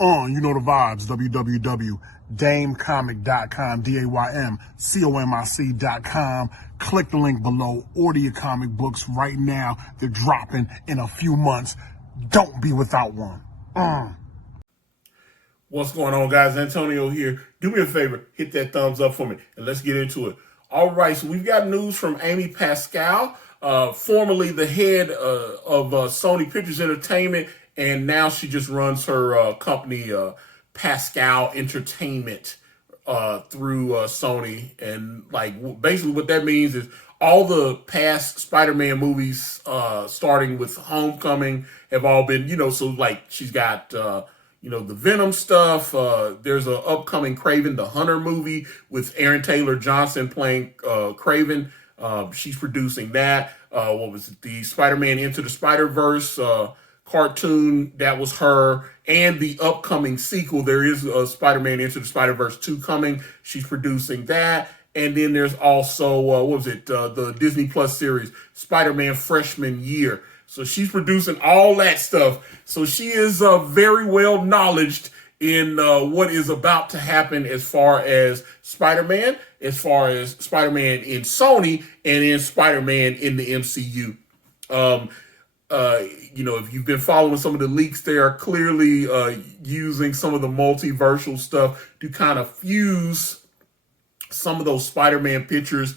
You know the vibes. www.daymcomic.com, DAYMCOMIC.com. Click the link below. Order your comic books right now. They're dropping in a few months. Don't be without one. What's going on, guys? Antonio here. Do me a favor, hit that thumbs up for me, and let's get into it. All right, so we've got news from Amy Pascal, formerly the head of Sony Pictures Entertainment, and now she just runs her company, Pascal Entertainment, through Sony. And like basically what that means is all the past Spider-Man movies, starting with Homecoming, have all been, so like she's got the Venom stuff. There's an upcoming Kraven the Hunter movie with Aaron Taylor Johnson playing Kraven. She's producing that. What was it? The Spider-Man Into the Spider-Verse cartoon, that was her. And the upcoming sequel, there is a Spider-Man Into the Spider-Verse 2 coming. She's producing that. And then there's also, the Disney Plus series, Spider-Man Freshman Year. So she's producing all that stuff. So she is very well knowledged in what is about to happen as far as Spider-Man in Sony, and in Spider-Man in the MCU. If you've been following some of the leaks, they are clearly using some of the multiversal stuff to kind of fuse some of those Spider-Man pictures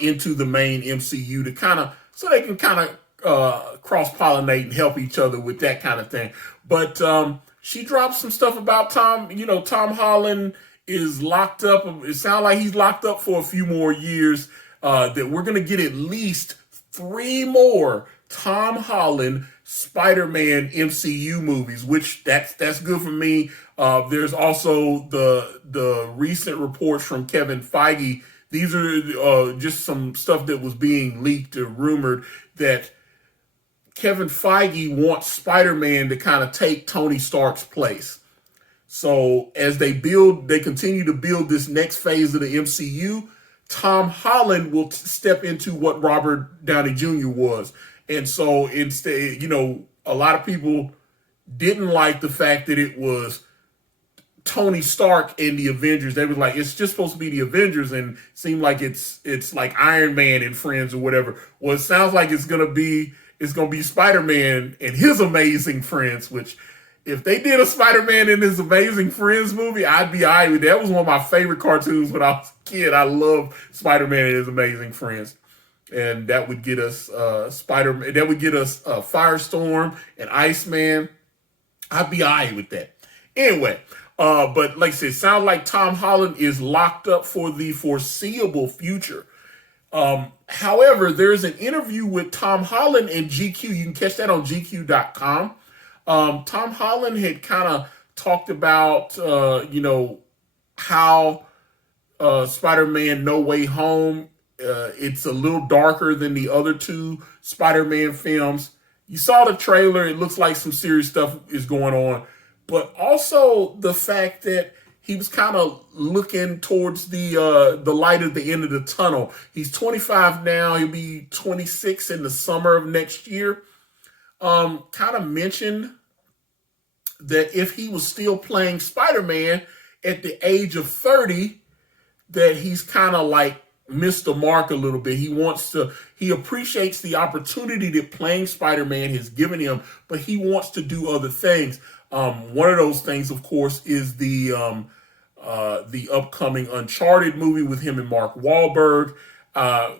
into the main MCU so they can cross-pollinate and help each other with that kind of thing. But she dropped some stuff about Tom. Tom Holland is locked up. It sounds like he's locked up for a few more years. That we're going to get at least 3 more Tom Holland Spider-Man MCU movies, which that's good for me. There's also the recent reports from Kevin Feige. These are just some stuff that was being leaked or rumored, that Kevin Feige wants Spider-Man to kind of take Tony Stark's place. So as they continue to build this next phase of the MCU, Tom Holland will step into what Robert Downey Jr. was. And so instead, a lot of people didn't like the fact that it was Tony Stark in the Avengers. They were like, it's just supposed to be the Avengers, and it seemed like it's like Iron Man and Friends or whatever. Well, it sounds like it's gonna be Spider-Man and his Amazing Friends, which if they did a Spider-Man in his Amazing Friends movie, I'd be all right with that. That was one of my favorite cartoons when I was a kid. I loved Spider-Man and his Amazing Friends. And that would get us Spider-Man. That would get us Firestorm and Iceman. I'd be all right with that. Anyway, but like I said, it sounds like Tom Holland is locked up for the foreseeable future. However, there's an interview with Tom Holland and GQ. You can catch that on GQ.com. Tom Holland had kind of talked about, how Spider-Man No Way Home, it's a little darker than the other 2 Spider-Man films. You saw the trailer. It looks like some serious stuff is going on. But also the fact that he was kind of looking towards the light at the end of the tunnel. He's 25 now. He'll be 26 in the summer of next year. Kind of mentioned that if he was still playing Spider-Man at the age of 30, that he's kind of like missed the mark a little bit. He appreciates the opportunity that playing Spider-Man has given him, but he wants to do other things. One of those things, of course, is the upcoming Uncharted movie with him and Mark Wahlberg.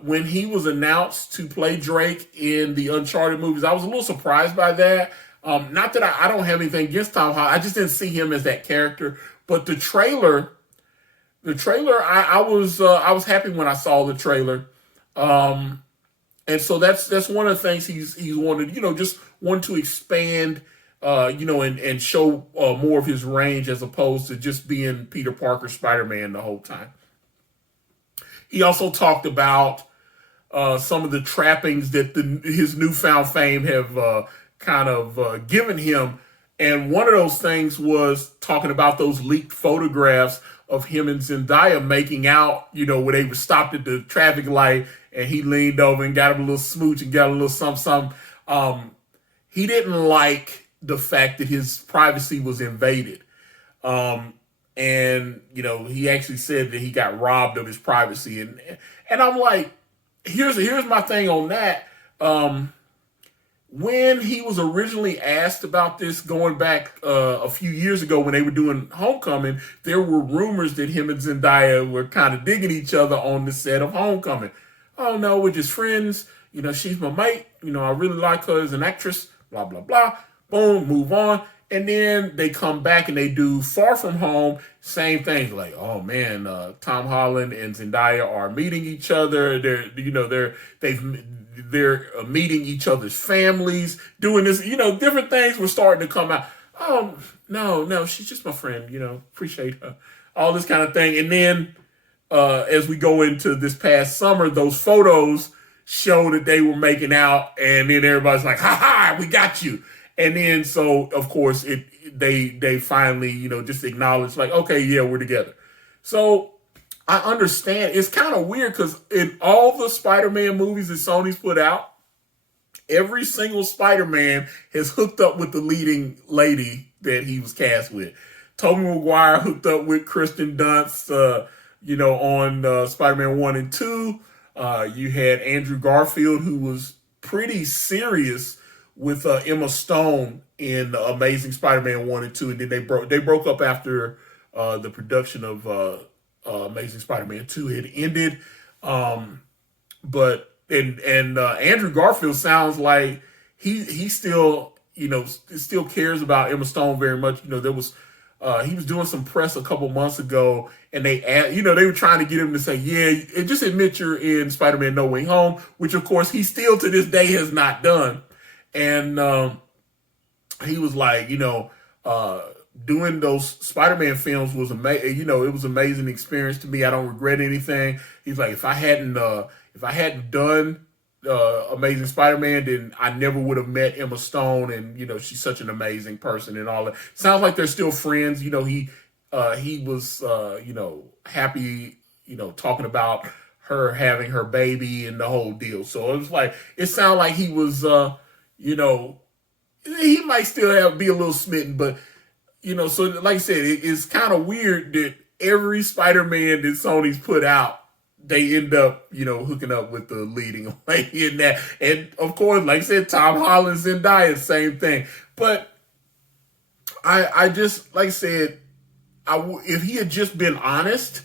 When he was announced to play Drake in the Uncharted movies, I was a little surprised by that. Not that I don't have anything against Tom Holland. I just didn't see him as that character. But the trailer, I was happy when I saw the trailer. And so that's one of the things he's wanted, just wanted to expand, and show more of his range as opposed to just being Peter Parker Spider-Man the whole time. He also talked about some of the trappings that his newfound fame have given him. And one of those things was talking about those leaked photographs of him and Zendaya making out, where they were stopped at the traffic light and he leaned over and got him a little smooch and got a little something. He didn't like the fact that his privacy was invaded. And he actually said that he got robbed of his privacy, and I'm like, here's my thing on that. When he was originally asked about this, going back a few years ago when they were doing Homecoming, there were rumors that him and Zendaya were kind of digging each other on the set of Homecoming. Oh no, we're just friends. She's my mate. I really like her as an actress. Blah blah blah. Boom, move on. And then they come back and they do Far From Home. Same thing. Like, oh man, Tom Holland and Zendaya are meeting each other. They're meeting each other's families, doing this. Different things were starting to come out. Oh no, she's just my friend. Appreciate her. All this kind of thing. And then as we go into this past summer, those photos show that they were making out, and then everybody's like, "Ha ha, we got you." And then, so of course, they finally, just acknowledge, like, okay, yeah, we're together. So I understand. It's kind of weird because in all the Spider-Man movies that Sony's put out, every single Spider-Man has hooked up with the leading lady that he was cast with. Tobey Maguire hooked up with Kristen Dunst, on Spider-Man 1 and 2. You had Andrew Garfield, who was pretty serious with Emma Stone in Amazing Spider-Man 1 and 2, and then they broke up after the production of Amazing Spider-Man 2 had ended. But Andrew Garfield sounds like he still still cares about Emma Stone very much. There was he was doing some press a couple months ago, and they were trying to get him to say, yeah, just admit you're in Spider-Man No Way Home, which of course he still to this day has not done. And he was like, doing those Spider-Man films was amazing. It was an amazing experience to me. I don't regret anything. He's like, if I hadn't done Amazing Spider-Man, then I never would have met Emma Stone. And she's such an amazing person and all that. Sounds like they're still friends. He was happy, talking about her having her baby and the whole deal. So it was like, it sounded like he was he might still be a little smitten, but so like I said, it's kind of weird that every Spider-Man that Sony's put out, they end up, hooking up with the leading lady in that. And of course, like I said, Tom Holland, Zendaya, same thing. But I just, like I said, if he had just been honest,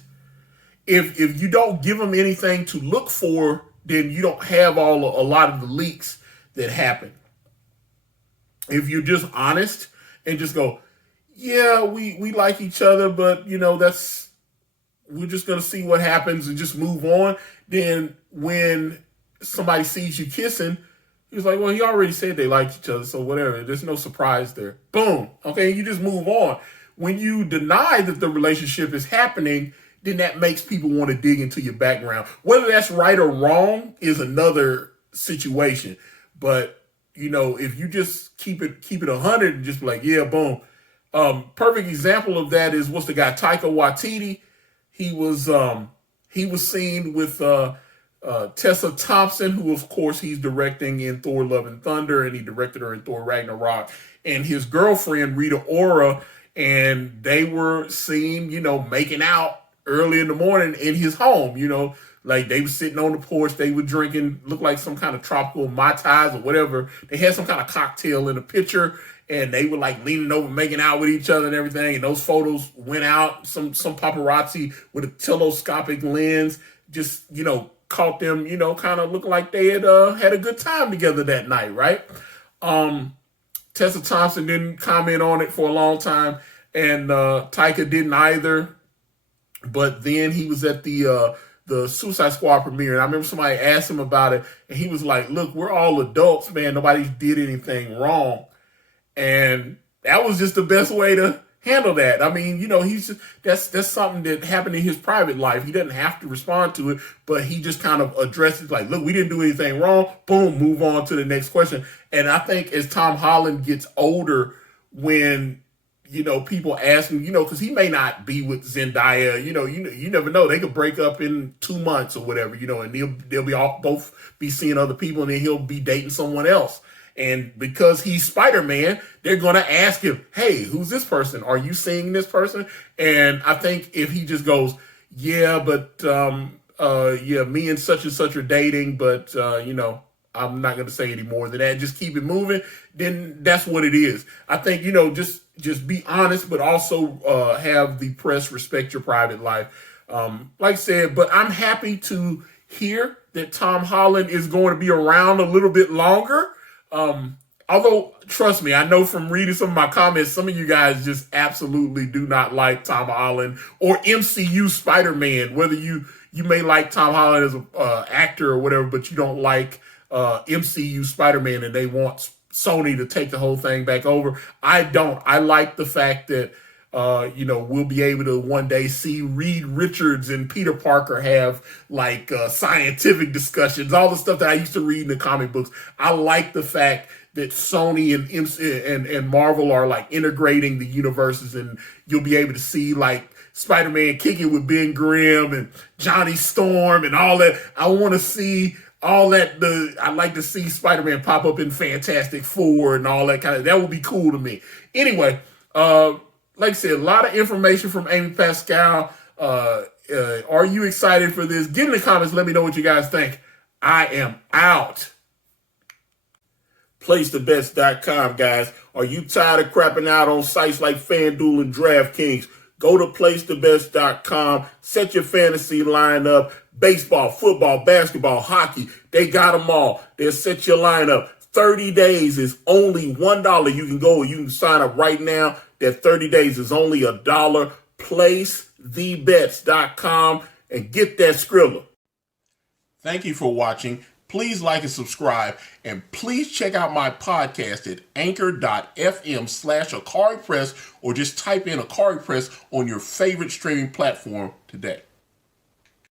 if you don't give him anything to look for, then you don't have a lot of the leaks that happen. If you're just honest and just go, yeah, we like each other, but we're just gonna see what happens and just move on. Then when somebody sees you kissing, he's like, well, he already said they liked each other, so whatever. There's no surprise there. Boom. Okay, you just move on. When you deny that the relationship is happening, then that makes people want to dig into your background. Whether that's right or wrong is another situation. But if you just keep it 100 and just be like, yeah, boom. Perfect example of that is what's the guy, Taika Waititi. He was seen with Tessa Thompson, who of course he's directing in Thor: Love and Thunder, and he directed her in Thor: Ragnarok, and his girlfriend Rita Ora, and they were seen, making out early in the morning in his home. Like they were sitting on the porch, they were drinking, looked like some kind of tropical Mai Tais or whatever. They had some kind of cocktail in a pitcher, and they were like leaning over, making out with each other and everything. And those photos went out. Some paparazzi with a telescopic lens just, caught them, kind of looking like they had a good time together that night, right? Tessa Thompson didn't comment on it for a long time, and Taika didn't either. But then he was at the Suicide Squad premiere, and I remember somebody asked him about it, and he was like, look, we're all adults, man. Nobody did anything wrong. And that was just the best way to handle that. I mean, that's something that happened in his private life. He doesn't have to respond to it, but he just kind of addressed it like, look, we didn't do anything wrong. Boom, move on to the next question. And I think as Tom Holland gets older, when people ask him, because he may not be with Zendaya, you never know. They could break up in 2 months or whatever, and they'll be both be seeing other people, and then he'll be dating someone else. And because he's Spider-Man, they're going to ask him, hey, who's this person? Are you seeing this person? And I think if he just goes, yeah, but yeah, me and such are dating, but you know, I'm not going to say any more than that. Just keep it moving. Then that's what it is. I think, you know, just be honest, but also have the press respect your private life. Like I said, but I'm happy to hear that Tom Holland is going to be around a little bit longer. Although, trust me, I know from reading some of my comments, some of you guys just absolutely do not like Tom Holland or MCU Spider-Man. Whether you may like Tom Holland as an actor or whatever, but you don't like MCU Spider-Man, and they want Sony to take the whole thing back over. I don't. I like the fact that you know, we'll be able to one day see Reed Richards and Peter Parker have like scientific discussions, all the stuff that I used to read in the comic books. I like the fact that Sony and Marvel are like integrating the universes, and you'll be able to see like Spider-Man kicking with Ben Grimm and Johnny Storm and all that. I want to see all that. I'd like to see Spider-Man pop up in Fantastic Four and all that kind of. That would be cool to me. Anyway, like I said, a lot of information from Amy Pascal. Are you excited for this? Get in the comments. Let me know what you guys think. I am out. PlaceTheBets.com, guys. Are you tired of crapping out on sites like Fanduel and Draftkings? Go to PlaceTheBets.com. Set your fantasy lineup. Baseball, football, basketball, hockey. They got them all. They'll set your lineup. 30 days is only $1. You can go. You can sign up right now. That 30 days is only $1. PlaceTheBets.com and get that Skrilla. Thank you for watching. Please like and subscribe, and please check out my podcast at anchor.fm/AkariPress, or just type in Akari Press on your favorite streaming platform today.